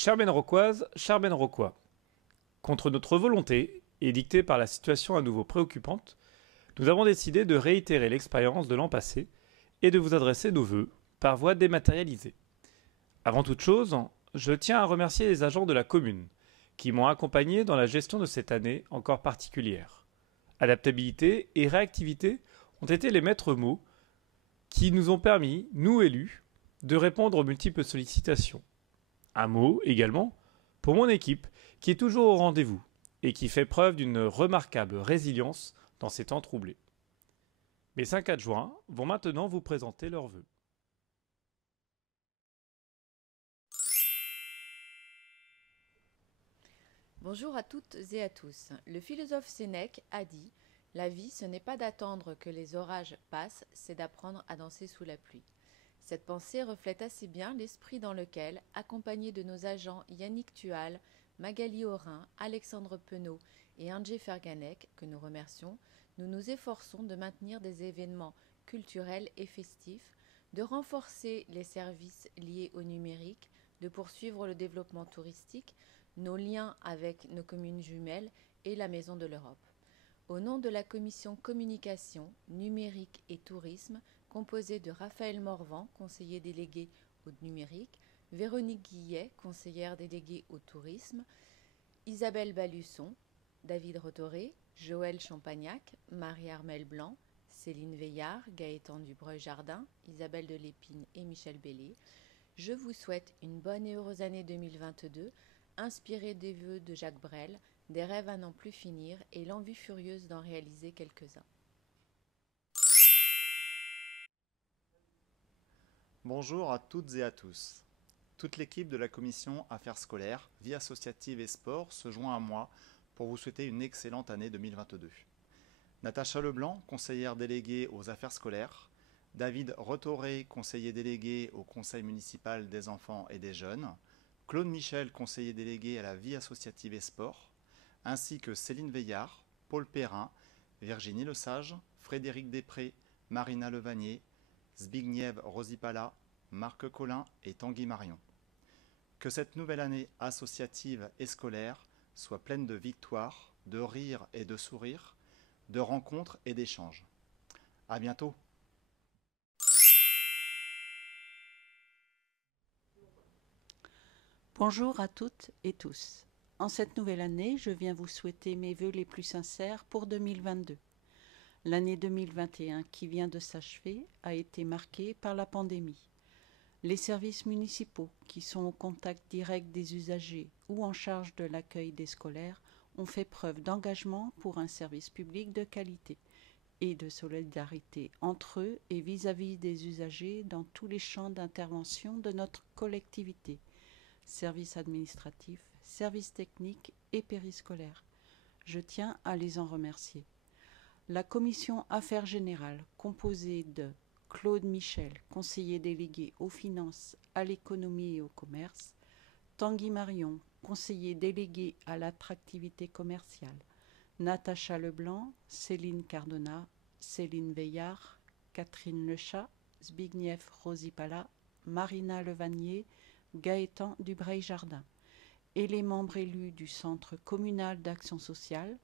Chère Benroquoise, chère Benroquois, contre notre volonté, et dictée par la situation à nouveau préoccupante, nous avons décidé de réitérer l'expérience de l'an passé et de vous adresser nos vœux par voie dématérialisée. Avant toute chose, je tiens à remercier les agents de la commune qui m'ont accompagné dans la gestion de cette année encore particulière. Adaptabilité et réactivité ont été les maîtres mots qui nous ont permis, nous élus, de répondre aux multiples sollicitations. Un mot également pour mon équipe qui est toujours au rendez-vous et qui fait preuve d'une remarquable résilience dans ces temps troublés. Mes 5 adjoints vont maintenant vous présenter leurs vœux. Bonjour à toutes et à tous. Le philosophe Sénèque a dit « La vie, ce n'est pas d'attendre que les orages passent, c'est d'apprendre à danser sous la pluie ». Cette pensée reflète assez bien l'esprit dans lequel, accompagnés de nos agents Yannick Tual, Magali Aurin, Alexandre Penaud et Andrzej Ferganek, que nous remercions, nous nous efforçons de maintenir des événements culturels et festifs, de renforcer les services liés au numérique, de poursuivre le développement touristique, nos liens avec nos communes jumelles et la Maison de l'Europe. Au nom de la commission communication, numérique et tourisme, composée de Raphaël Morvan, conseiller délégué au numérique, Véronique Guillet, conseillère déléguée au tourisme, Isabelle Balusson, David Rotoré, Joël Champagnac, Marie-Armelle Blanc, Céline Veillard, Gaëtan Dubreuil-Jardin, Isabelle de Lépine et Michel Bellé, je vous souhaite une bonne et heureuse année 2022, inspirée des vœux de Jacques Brel, des rêves à n'en plus finir et l'envie furieuse d'en réaliser quelques-uns. Bonjour à toutes et à tous. Toute l'équipe de la commission Affaires scolaires, vie associative et sport se joint à moi pour vous souhaiter une excellente année 2022. Natacha Leblanc, conseillère déléguée aux affaires scolaires, David Rotoré, conseiller délégué au conseil municipal des enfants et des jeunes, Claude Michel, conseiller délégué à la vie associative et sport, ainsi que Céline Veillard, Paul Perrin, Virginie Lesage, Frédéric Després, Marina Levanier, Zbigniew Rosipala, Marc Collin et Tanguy Marion. Que cette nouvelle année associative et scolaire soit pleine de victoires, de rires et de sourires, de rencontres et d'échanges. À bientôt. Bonjour à toutes et tous. En cette nouvelle année, je viens vous souhaiter mes vœux les plus sincères pour 2022. L'année 2021 qui vient de s'achever a été marquée par la pandémie. Les services municipaux, qui sont au contact direct des usagers ou en charge de l'accueil des scolaires, ont fait preuve d'engagement pour un service public de qualité et de solidarité entre eux et vis-à-vis des usagers dans tous les champs d'intervention de notre collectivité. Services administratifs, services techniques et périscolaires. Je tiens à les en remercier. La commission Affaires générales, composée de Claude Michel, conseiller délégué aux finances, à l'économie et au commerce, Tanguy Marion, conseiller délégué à l'attractivité commerciale, Natacha Leblanc, Céline Cardona, Céline Veillard, Catherine Lechat, Zbigniew Rosipala, Marina Levanier, Gaëtan Dubreuil-Jardin, et les membres élus du Centre communal d'action sociale,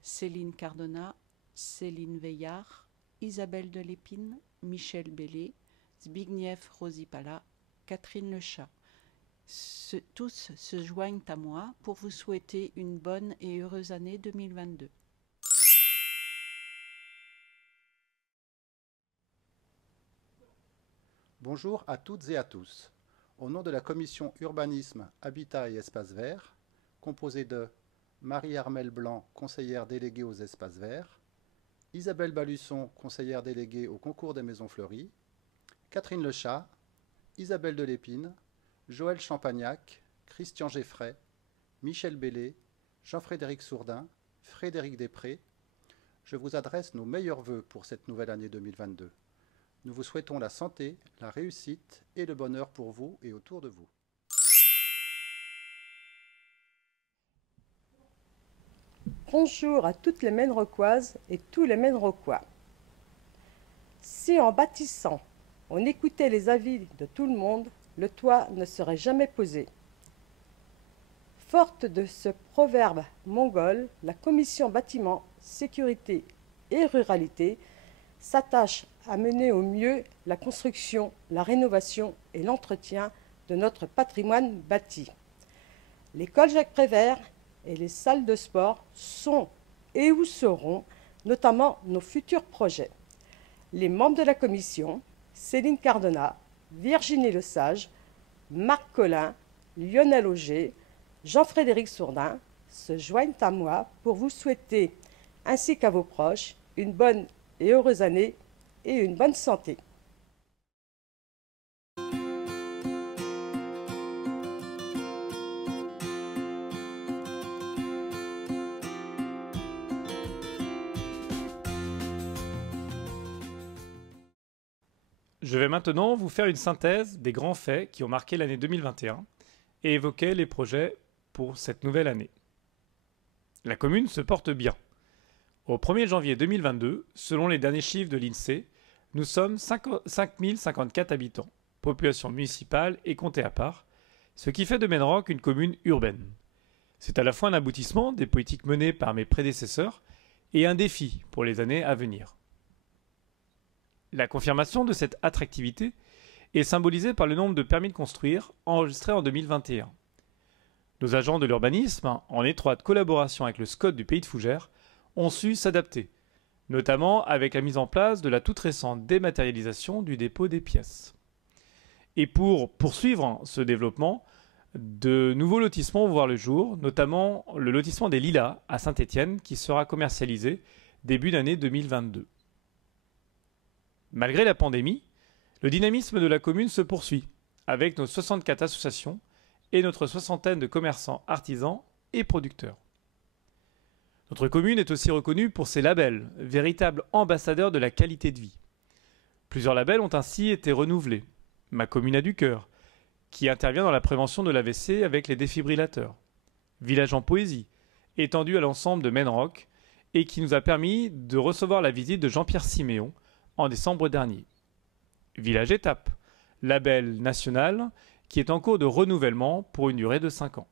Céline Cardona, Céline Veillard, Isabelle de Lépine, Michel Bellé, Zbigniew Rosipala, Catherine Lechat. Tous se joignent à moi pour vous souhaiter une bonne et heureuse année 2022. Bonjour à toutes et à tous. Au nom de la commission Urbanisme, Habitat et Espaces Verts, composée de Marie-Armelle Blanc, conseillère déléguée aux espaces verts, Isabelle Balusson, conseillère déléguée au concours des maisons fleuries, Catherine Lechat, Isabelle de Lépine, Joël Champagnac, Christian Geffray, Michel Bellé, Jean-Frédéric Sourdin, Frédéric Després, je vous adresse nos meilleurs vœux pour cette nouvelle année 2022. Nous vous souhaitons la santé, la réussite et le bonheur pour vous et autour de vous. Bonjour à toutes les Menroquoises et tous les Menroquois. Si en bâtissant, on écoutait les avis de tout le monde, le toit ne serait jamais posé. Forte de ce proverbe mongol, la commission bâtiment, sécurité et ruralité s'attache à mener au mieux la construction, la rénovation et l'entretien de notre patrimoine bâti. L'école Jacques Prévert et les salles de sport sont et ou seront notamment nos futurs projets. Les membres de la commission, Céline Cardona, Virginie Lesage, Marc Collin, Lionel Auger, Jean-Frédéric Sourdin, se joignent à moi pour vous souhaiter, ainsi qu'à vos proches, une bonne et heureuse année et une bonne santé. Je vais maintenant vous faire une synthèse des grands faits qui ont marqué l'année 2021 et évoquer les projets pour cette nouvelle année. La commune se porte bien. Au 1er janvier 2022, selon les derniers chiffres de l'INSEE, nous sommes 5054 habitants, population municipale et comptée à part, ce qui fait de Menrock une commune urbaine. C'est à la fois un aboutissement des politiques menées par mes prédécesseurs et un défi pour les années à venir. La confirmation de cette attractivité est symbolisée par le nombre de permis de construire enregistrés en 2021. Nos agents de l'urbanisme, en étroite collaboration avec le SCOT du Pays de Fougères, ont su s'adapter, notamment avec la mise en place de la toute récente dématérialisation du dépôt des pièces. Et pour poursuivre ce développement, de nouveaux lotissements vont voir le jour, notamment le lotissement des Lilas à Saint-Étienne qui sera commercialisé début d'année 2022. Malgré la pandémie, le dynamisme de la commune se poursuit, avec nos 64 associations et notre soixantaine de commerçants artisans et producteurs. Notre commune est aussi reconnue pour ses labels, véritables ambassadeurs de la qualité de vie. Plusieurs labels ont ainsi été renouvelés. Ma commune a du cœur, qui intervient dans la prévention de l'AVC avec les défibrillateurs. Village en poésie, étendu à l'ensemble de Menrock, et qui nous a permis de recevoir la visite de Jean-Pierre Siméon en décembre dernier. Village étape, label national, qui est en cours de renouvellement pour une durée de 5 ans.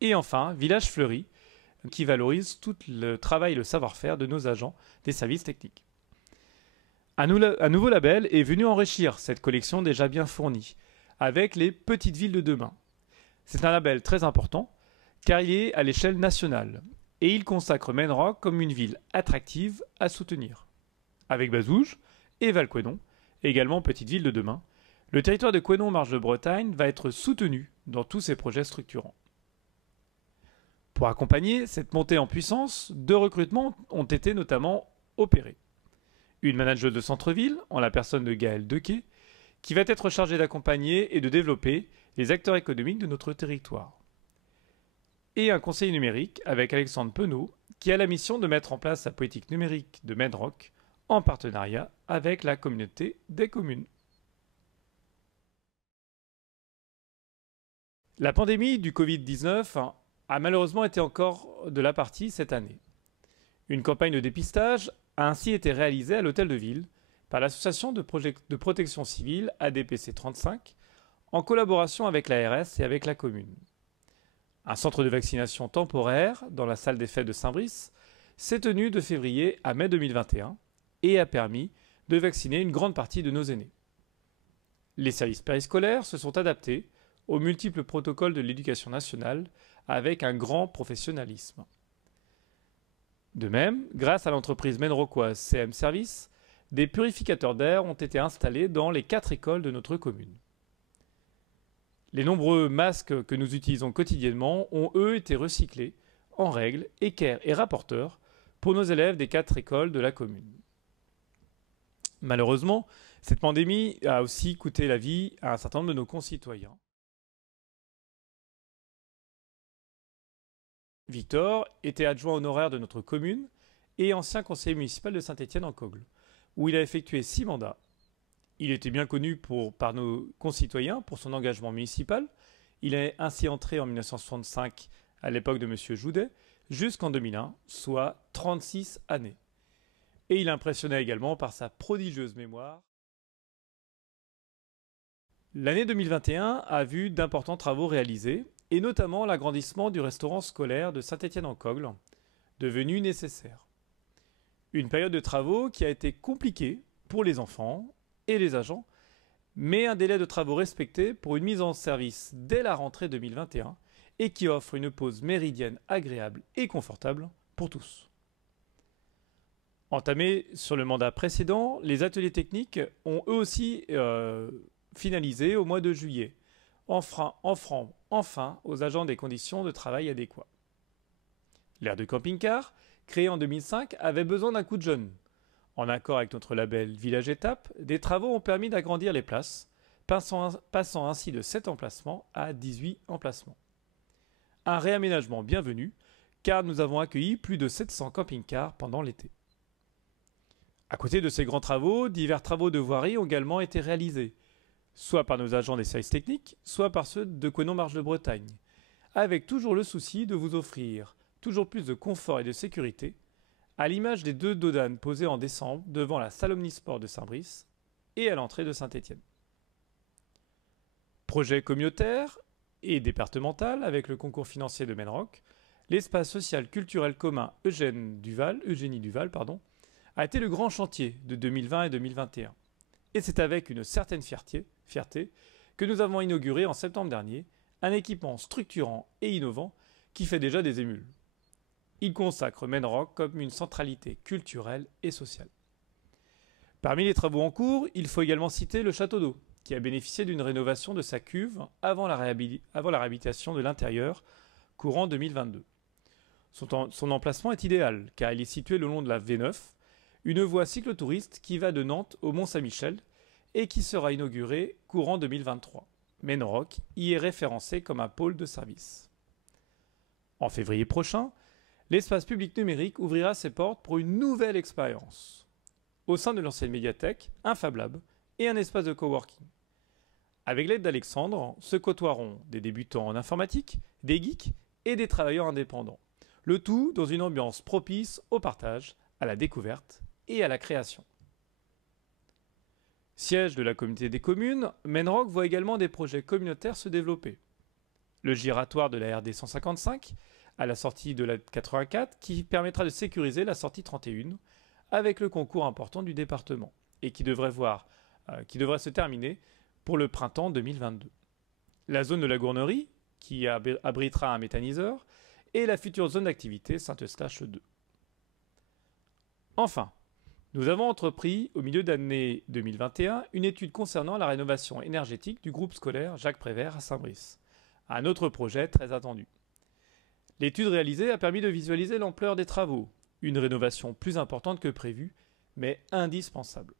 Et enfin, Village fleuri, qui valorise tout le travail et le savoir-faire de nos agents des services techniques. Un nouveau label est venu enrichir cette collection déjà bien fournie, avec les petites villes de demain. C'est un label très important, car il est à l'échelle nationale, et il consacre Menrock comme une ville attractive à soutenir. Avec Bazouges et Valquénon, également petite ville de demain, le territoire de Couesnon-Marche de Bretagne va être soutenu dans tous ses projets structurants. Pour accompagner cette montée en puissance, 2 recrutements ont été notamment opérés. Une manageuse de centre-ville, en la personne de Gaëlle Dequet, qui va être chargée d'accompagner et de développer les acteurs économiques de notre territoire. Et un conseiller numérique avec Alexandre Penaud, qui a la mission de mettre en place la politique numérique de Menrock en partenariat avec la communauté des communes. La pandémie du Covid-19 a malheureusement été encore de la partie cette année. Une campagne de dépistage a ainsi été réalisée à l'hôtel de ville par l'association de protection civile ADPC 35 en collaboration avec l'ARS et avec la commune. Un centre de vaccination temporaire dans la salle des fêtes de Saint-Brice s'est tenu de février à mai 2021 et a permis de vacciner une grande partie de nos aînés. Les services périscolaires se sont adaptés aux multiples protocoles de l'éducation nationale avec un grand professionnalisme. De même, grâce à l'entreprise menrockoise CM Service, des purificateurs d'air ont été installés dans les 4 écoles de notre commune. Les nombreux masques que nous utilisons quotidiennement ont eux été recyclés en règle, équerre et rapporteurs pour nos élèves des 4 écoles de la commune. Malheureusement, cette pandémie a aussi coûté la vie à un certain nombre de nos concitoyens. Victor était adjoint honoraire de notre commune et ancien conseiller municipal de Saint-Étienne-en-Cogle, où il a effectué 6 mandats. Il était bien connu par nos concitoyens pour son engagement municipal. Il est ainsi entré en 1965 à l'époque de M. Joudet jusqu'en 2001, soit 36 années. Et il impressionnait également par sa prodigieuse mémoire. L'année 2021 a vu d'importants travaux réalisés et notamment l'agrandissement du restaurant scolaire de Saint-Étienne-en-Cogle, devenu nécessaire. Une période de travaux qui a été compliquée pour les enfants et les agents, mais un délai de travaux respecté pour une mise en service dès la rentrée 2021 et qui offre une pause méridienne agréable et confortable pour tous. Entamés sur le mandat précédent, les ateliers techniques ont eux aussi finalisé au mois de juillet, offrant enfin aux agents des conditions de travail adéquates. L'aire de camping-car, créée en 2005, avait besoin d'un coup de jeune. En accord avec notre label Village Étape, des travaux ont permis d'agrandir les places, passant ainsi de 7 emplacements à 18 emplacements. Un réaménagement bienvenu, car nous avons accueilli plus de 700 camping-cars pendant l'été. À côté de ces grands travaux, divers travaux de voirie ont également été réalisés, soit par nos agents des services techniques, soit par ceux de Conon Marche de Bretagne, avec toujours le souci de vous offrir toujours plus de confort et de sécurité, à l'image des 2 dodanes posées en décembre devant la salle Omnisport de Saint-Brice et à l'entrée de Saint-Étienne. Projet communautaire et départemental avec le concours financier de Menroc, l'espace social culturel commun Eugénie Duval, a été le grand chantier de 2020 et 2021. Et c'est avec une certaine fierté que nous avons inauguré en septembre dernier un équipement structurant et innovant qui fait déjà des émules. Il consacre Menroc comme une centralité culturelle et sociale. Parmi les travaux en cours, il faut également citer le château d'eau, qui a bénéficié d'une rénovation de sa cuve avant la réhabilitation de l'intérieur, courant 2022. Son emplacement est idéal, car il est situé le long de la V9, une voie cyclotouriste qui va de Nantes au Mont-Saint-Michel et qui sera inaugurée courant 2023. Menroc y est référencé comme un pôle de service. En février prochain, l'espace public numérique ouvrira ses portes pour une nouvelle expérience. Au sein de l'ancienne médiathèque, un Fab Lab et un espace de coworking. Avec l'aide d'Alexandre, se côtoieront des débutants en informatique, des geeks et des travailleurs indépendants. Le tout dans une ambiance propice au partage, à la découverte et à la création. Siège de la communauté des communes, Menroc voit également des projets communautaires se développer. Le giratoire de la RD 155, à la sortie de la 84, qui permettra de sécuriser la sortie 31, avec le concours important du département, et qui devrait se terminer pour le printemps 2022. La zone de la Gournerie, qui abritera un méthaniseur, et la future zone d'activité Saint-Eustache 2. Enfin, nous avons entrepris, au milieu d'année 2021, une étude concernant la rénovation énergétique du groupe scolaire Jacques Prévert à Saint-Brice. Un autre projet très attendu. L'étude réalisée a permis de visualiser l'ampleur des travaux, une rénovation plus importante que prévu, mais indispensable.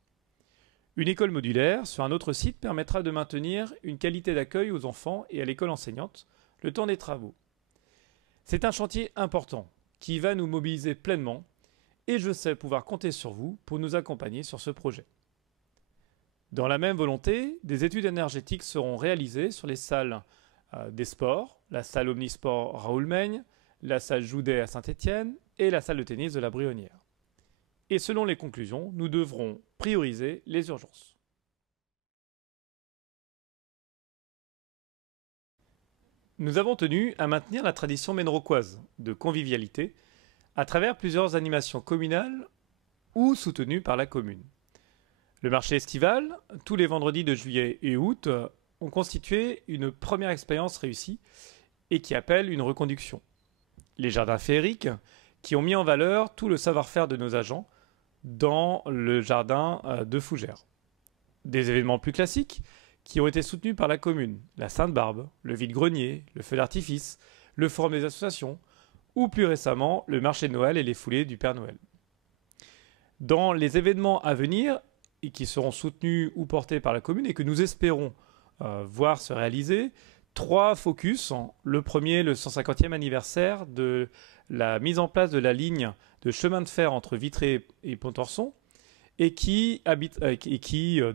Une école modulaire sur un autre site permettra de maintenir une qualité d'accueil aux enfants et à l'école enseignante le temps des travaux. C'est un chantier important qui va nous mobiliser pleinement et je sais pouvoir compter sur vous pour nous accompagner sur ce projet. Dans la même volonté, des études énergétiques seront réalisées sur les salles des sports, la salle Omnisport Raoul Meigne, la salle Joudet à Saint-Étienne et la salle de tennis de la Brionnière. Et selon les conclusions, nous devrons prioriser les urgences. Nous avons tenu à maintenir la tradition menrocoise de convivialité à travers plusieurs animations communales ou soutenues par la commune. Le marché estival, tous les vendredis de juillet et août, ont constitué une première expérience réussie et qui appelle une reconduction. Les jardins féeriques, qui ont mis en valeur tout le savoir-faire de nos agents dans le jardin de Fougères. Des événements plus classiques qui ont été soutenus par la commune, la Sainte-Barbe, le vide-grenier, le feu d'artifice, le forum des associations, ou plus récemment le marché de Noël et les foulées du Père Noël. Dans les événements à venir, et qui seront soutenus ou portés par la commune et que nous espérons voir se réaliser, 3 focus. Le premier, le 150e anniversaire de la mise en place de la ligne de chemin de fer entre Vitré et Pontorson, et qui,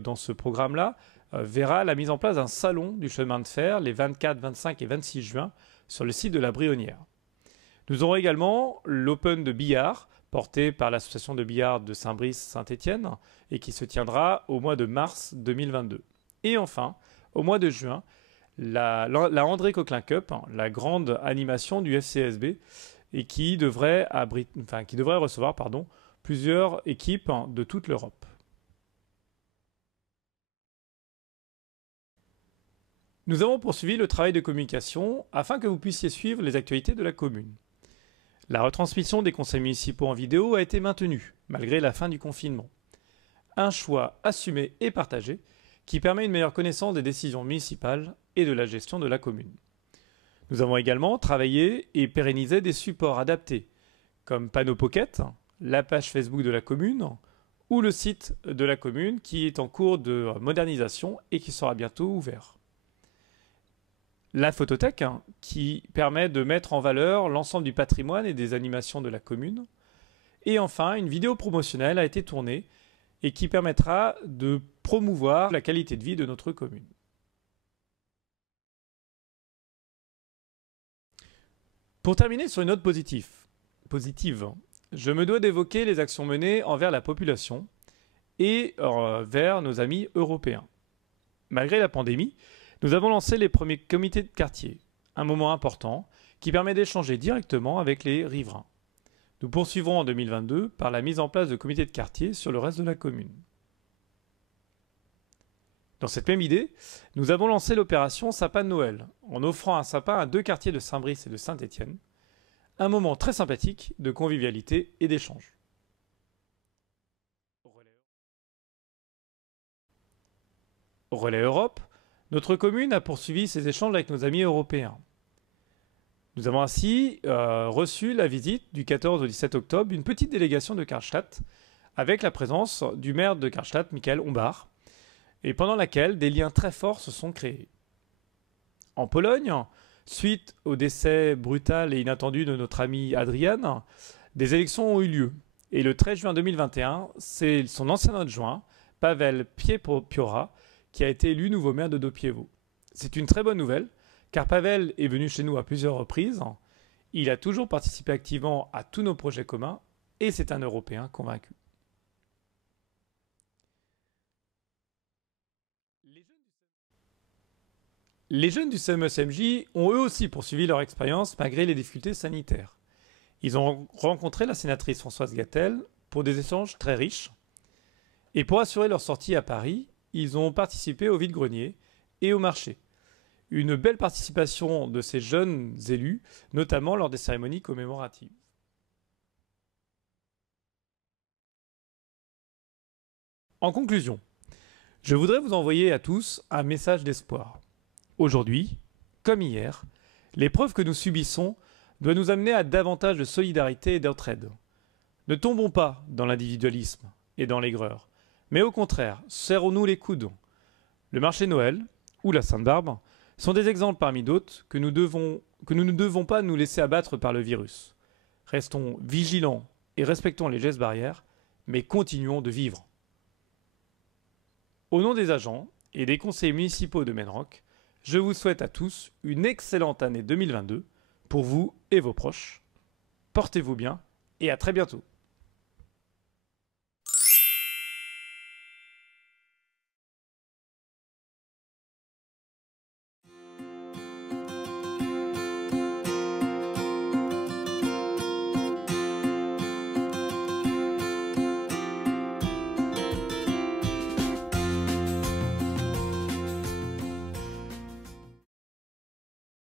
dans ce programme-là, verra la mise en place d'un salon du chemin de fer les 24, 25 et 26 juin sur le site de la Brionnière. Nous aurons également l'Open de billard, porté par l'association de billard de Saint-Brice-Saint-Étienne, et qui se tiendra au mois de mars 2022. Et enfin, au mois de juin, la André Coquelin Cup, la grande animation du FCSB, et qui devrait recevoir plusieurs équipes de toute l'Europe. Nous avons poursuivi le travail de communication afin que vous puissiez suivre les actualités de la commune. La retransmission des conseils municipaux en vidéo a été maintenue, malgré la fin du confinement. Un choix assumé et partagé qui permet une meilleure connaissance des décisions municipales et de la gestion de la commune. Nous avons également travaillé et pérennisé des supports adaptés, comme Panneau Pocket, la page Facebook de la commune ou le site de la commune qui est en cours de modernisation et qui sera bientôt ouvert. La photothèque, qui permet de mettre en valeur l'ensemble du patrimoine et des animations de la commune. Et enfin, une vidéo promotionnelle a été tournée et qui permettra de promouvoir la qualité de vie de notre commune. Pour terminer sur une note positive, je me dois d'évoquer les actions menées envers la population et vers nos amis européens. Malgré la pandémie, nous avons lancé les premiers comités de quartier, un moment important qui permet d'échanger directement avec les riverains. Nous poursuivrons en 2022 par la mise en place de comités de quartier sur le reste de la commune. Dans cette même idée, nous avons lancé l'opération Sapin de Noël, en offrant un sapin à 2 quartiers de Saint-Brice et de Saint-Étienne, un moment très sympathique de convivialité et d'échange. Au Relais Europe, notre commune a poursuivi ses échanges avec nos amis européens. Nous avons ainsi reçu la visite du 14 au 17 octobre d'une petite délégation de Karlstadt avec la présence du maire de Karlstadt, Michael Hombach, et pendant laquelle des liens très forts se sont créés. En Pologne, suite au décès brutal et inattendu de notre ami Adrian, des élections ont eu lieu. Et le 13 juin 2021, c'est son ancien adjoint, Paweł Piora, qui a été élu nouveau maire de Dopiewo. C'est une très bonne nouvelle, car Paweł est venu chez nous à plusieurs reprises. Il a toujours participé activement à tous nos projets communs, et c'est un Européen convaincu. Les jeunes du CME-CMJ ont eux aussi poursuivi leur expérience malgré les difficultés sanitaires. Ils ont rencontré la sénatrice Françoise Gatel pour des échanges très riches. Et pour assurer leur sortie à Paris, ils ont participé au vide-grenier et au marché. Une belle participation de ces jeunes élus, notamment lors des cérémonies commémoratives. En conclusion, je voudrais vous envoyer à tous un message d'espoir. Aujourd'hui, comme hier, l'épreuve que nous subissons doit nous amener à davantage de solidarité et d'entraide. Ne tombons pas dans l'individualisme et dans l'aigreur, mais au contraire, serrons-nous les coudes. Le marché Noël ou la Sainte-Barbe sont des exemples parmi d'autres que nous ne devons pas nous laisser abattre par le virus. Restons vigilants et respectons les gestes barrières, mais continuons de vivre. Au nom des agents et des conseillers municipaux de Menrock, je vous souhaite à tous une excellente année 2022 pour vous et vos proches. Portez-vous bien et à très bientôt.